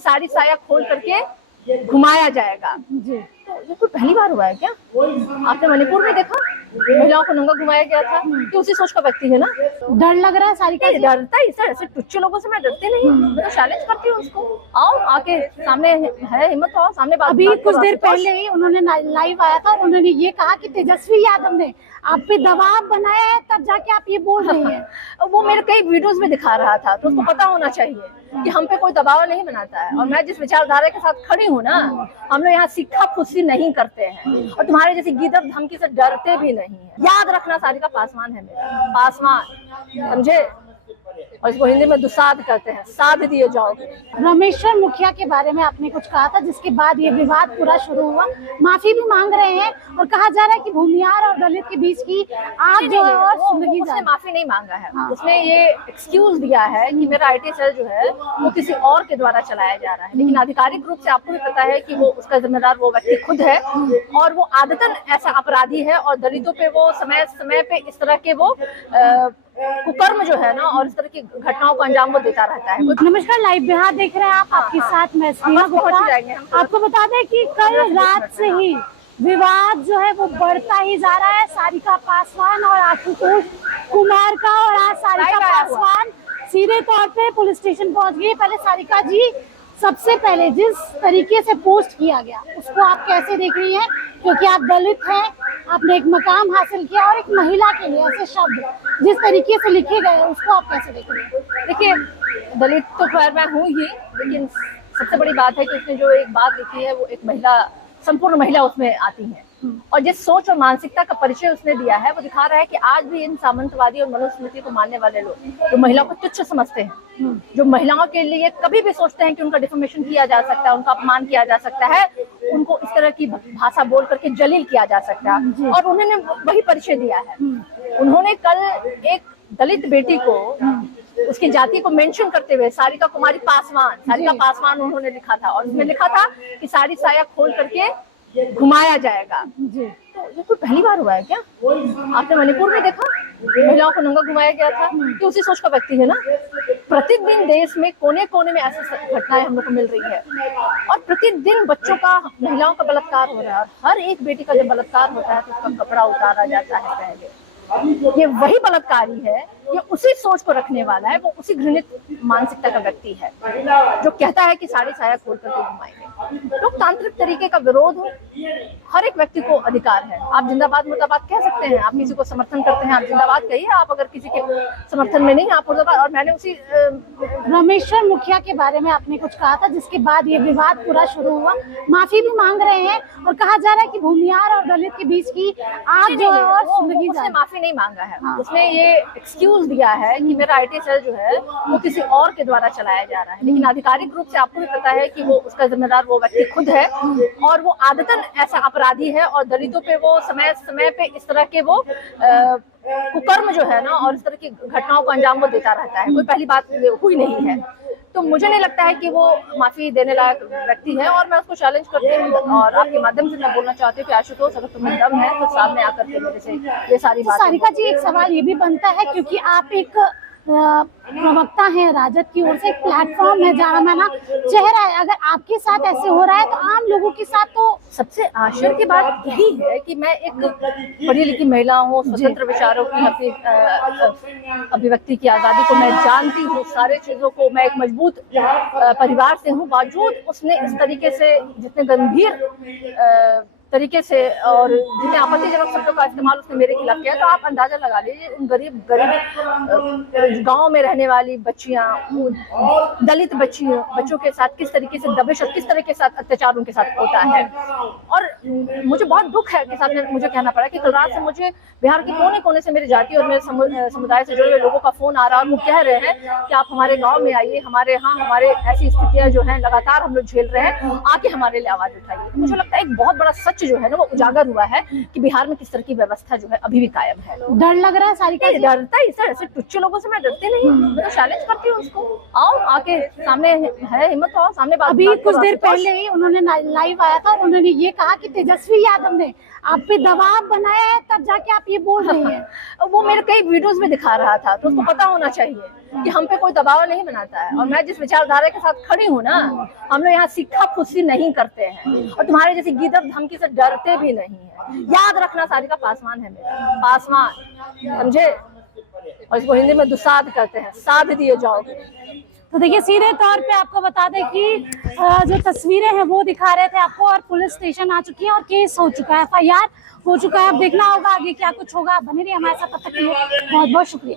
साड़ी साया खोल करके घुमाया जाएगा जी। तो ये कोई पहली बार हुआ है क्या? आपने मणिपुर में देखा महिलाओं को नंगा घुमाया गया था? कि उसी सोच का व्यक्ति है ना। डर लग रहा है सारिका जी? डरता ही सर, ऐसे टुच्चे लोगों से मैं डरती नहीं, मैं तो चैलेंज करती हूँ उसको। आओ आके सामने है हिम्मत, आओ सामने बात। अभी कुछ देर पहले ही उन्होंने लाइव आया था, उन्होंने ये कहा कि तेजस्वी यादव ने आप पे दबाव बनाया है तब जाके आप ये बोल रही हैं। वो मेरे कई वीडियोस में दिखा रहा था, तो उसको पता होना चाहिए कि हम पे कोई दबाव नहीं बनाता है। और मैं जिस विचारधारा के साथ खड़ी हूँ ना, हम लोग यहाँ सिक्का फुसी नहीं करते हैं और तुम्हारे जैसी गिदड़ धमकी से डरते भी नहीं है। याद रखना सारिका पासवान है मेरा, पासवान, समझे? और इसको हिंदी में दुसाध कहते हैं, साध दिए जाओगे। रामेश्वर मुखिया के बारे में आपने कुछ कहा था, जिसके बाद ये विवाद पूरा शुरू हुआ, माफी भी मांग रहे हैं और कहा जा रहा है कि भूमिहार और दलित के बीच की आग जो है और सुलगी उसने माफी नहीं मांगा है। हाँ। उसने ये एक्सक्यूज दिया है कि मेरा IT सेल जो है वो किसी और के द्वारा चलाया जा रहा है, लेकिन आधिकारिक रूप से आपको भी पता है कि वो उसका जिम्मेदार वो व्यक्ति खुद है और वो आदतन ऐसा अपराधी है और दलितों पे वो समय समय पे इस तरह के वो कुकर्म जो है ना और इस तरह की घटनाओं को अंजाम वो देता रहता है। नमस्कार, लाइव बिहार देख रहे हैं आप, आपके साथ मैं स्नेहा गुप्ता। आपको बता दें कि कल रात से ही विवाद जो है वो बढ़ता ही जा रहा है, सारिका पासवान और आशुतोष कुमार का। और आज सारिका पासवान सीधे तौर पे पुलिस स्टेशन पहुंच गई। पहले सारिका जी, सबसे पहले जिस तरीके से पोस्ट किया गया उसको आप कैसे देख रही हैं? क्योंकि आप दलित हैं, आपने एक मकाम हासिल किया और एक महिला के लिए ऐसे शब्द जिस तरीके से लिखे गए उसको आप कैसे देख रही हैं? देखिए, दलित तो खैर मैं हूँ ही, लेकिन सबसे बड़ी बात है कि उसने जो एक बात लिखी है वो एक महिला, संपूर्ण महिला उसमें आती है और जिस सोच और मानसिकता का परिचय उसने दिया है वो दिखा रहा है कि आज भी इन सामंतवादी और मनुस्मृति को मानने वाले लोग जो महिलाओं को तुच्छ समझते हैं, जो महिलाओं के लिए कभी भी सोचते हैं कि उनका डिफेमेशन किया जा सकता है, उनका अपमान किया जा सकता है, उनको इस तरह की भाषा बोल करके जलील किया जा सकता है, और उन्होंने वही परिचय दिया है। उन्होंने कल एक दलित बेटी को उसकी जाति को मेंशन करते हुए सारिका कुमारी पासवान, सारिका पासवान उन्होंने लिखा था और उसमें लिखा था कि साड़ी साया खोल करके घुमाया जाएगा। जी। तो ये कोई पहली बार हुआ है क्या? आपने मणिपुर में देखा महिलाओं को नंगा घुमाया गया था? कि उसी सोच का व्यक्ति है ना। प्रतिदिन देश में कोने कोने में ऐसी घटनाएं हम लोग को मिल रही है और प्रतिदिन बच्चों का, महिलाओं का बलात्कार हो रहा है और हर एक बेटी का जब बलात्कार होता है तो उसका कपड़ा उतारा जाता है पहले। ये वही बलात्कारी है, ये उसी सोच को रखने वाला है, वो उसी घृणित मानसिकता का व्यक्ति है जो कहता है कि साड़ी साया खोल करके घुमाएंगे। लोकतांत्रिक तरीके का विरोध हर एक व्यक्ति को अधिकार है। आप जिंदाबाद मुर्दाबाद कह सकते हैं, आप किसी को समर्थन करते हैं आप जिंदाबाद कहिए, आप अगर किसी के समर्थन में नहीं आप मुर्दाबाद। और मैंने उसी रामेश्वर मुखिया के बारे में आपने कुछ कहा था, जिसके बाद ये विवाद पूरा शुरू हुआ, माफी भी मांग रहे हैं और कहा जा रहा है कि भूमिहार और दलित के बीच की आग जो है और सुलगी जा रही है। उसने माफी नहीं मांगा है। उसने ये एक्सक्यूज दिया है कि मेरा IT सेल जो है वो किसी और के द्वारा चलाया जा रहा है, लेकिन आधिकारिक रूप से आपको भी पता है कि वो उसका जिम्मेदार वो व्यक्ति खुद है और वो आदतन ऐसा अपराधी है और दलितों पे वो समय समय पे इस तरह के वो कुकर्म जो है ना और इस तरह की घटनाओं को अंजाम वो देता रहता है। कोई पहली बात हुई नहीं है, तो मुझे नहीं लगता है कि वो माफी देने लायक व्यक्ति है और मैं उसको चैलेंज करती हूँ और आपके माध्यम से मैं बोलना चाहती हूँ कि आशुतोष, अगर तुम्हें दम है तो सामने आकर के मेरे से ये सारी बात। सारिका जी, एक सवाल ये भी बनता है, क्योंकि आप एक प्रवक्ता हैं राजद की ओर से, एक प्लेटफॉर्म है जहाँ ना चेहरा है, अगर आपके साथ ऐसे हो रहा है तो आम लोगों के साथ तो सबसे आश्चर्य की बात यही है कि मैं एक पढ़ी लिखी महिला हूँ, स्वतंत्र विचारों की, अपनी अभिव्यक्ति की आज़ादी को मैं जानती हूँ, सारे चीज़ों को, मैं एक मजबूत परिवार से हूँ, बावजूद उसने इस तरीके से जितने गंभीर तरीके से और जितने आपत्तिजनक शब्दों का इस्तेमाल उसने मेरे खिलाफ किया, तो आप अंदाजा लगा लीजिए उन गरीब गांव में रहने वाली बच्चियां, दलित बच्चों के साथ किस तरीके से दबिश और किस तरह के साथ अत्याचार उनके साथ होता है। और मुझे बहुत दुख है कि साथ में मुझे कहना पड़ा कि कल रात से मुझे बिहार के कोने कोने से मेरे जाति और मेरे समुदाय से जुड़े हुए लोगों का फोन आ रहा है और वो कह रहे हैं कि आप हमारे गाँव में आइए, हमारे यहाँ हमारे ऐसी स्थितियां जो है लगातार हम लोग झेल रहे हैं, आके हमारे लिए आवाज उठाइए। मुझे लगता है एक बहुत बड़ा सच सच जो है ना वो उजागर हुआ है कि बिहार में किस तरह की व्यवस्था जो है अभी भी कायम है। डर लग रहा है सारिका जी? डरता ही सर, ऐसे टुच्चे लोगों से मैं डरती नहीं, मैं तो चैलेंज करती हूँ उसको। आओ आके सामने है हिम्मत, आओ सामने बात। अभी कुछ देर पहले ही उन्होंने लाइव आया था, उन्होंने ये कहा कि तेजस्वी यादव ने आप पे दबाव बनाया है, तब जाके आप ये बोल रही हैं। वो मेरे कई वीडियोस में दिखा रहा था, तो उसको पता होना चाहिए कि हम पे कोई दबाव नहीं बनाता है। और मैं जिस विचारधारा के साथ खड़ी हूँ ना, हम लोग यहाँ सिक्का फुसी नहीं करते हैं और तुम्हारे जैसी गिदड़ धमकी से डरते भी नहीं है। याद रखना, सारिका पासवान है मेरा, पासवान, समझे? और इसको हिंदी में दुसाध कहते हैं, साध दिए जाओगे। तो देखिए, सीधे तौर पे आपको बता दें कि जो तस्वीरें हैं वो दिखा रहे थे आपको, और पुलिस स्टेशन आ चुकी है और केस हो चुका है, FIR हो चुका है। अब देखना होगा आगे क्या कुछ होगा। बने रहिए हमारे साथ, तब तक के लिए बहुत बहुत शुक्रिया।